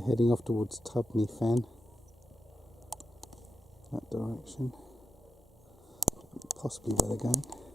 They're heading off towards Tubney Fen, that direction, possibly where they're going.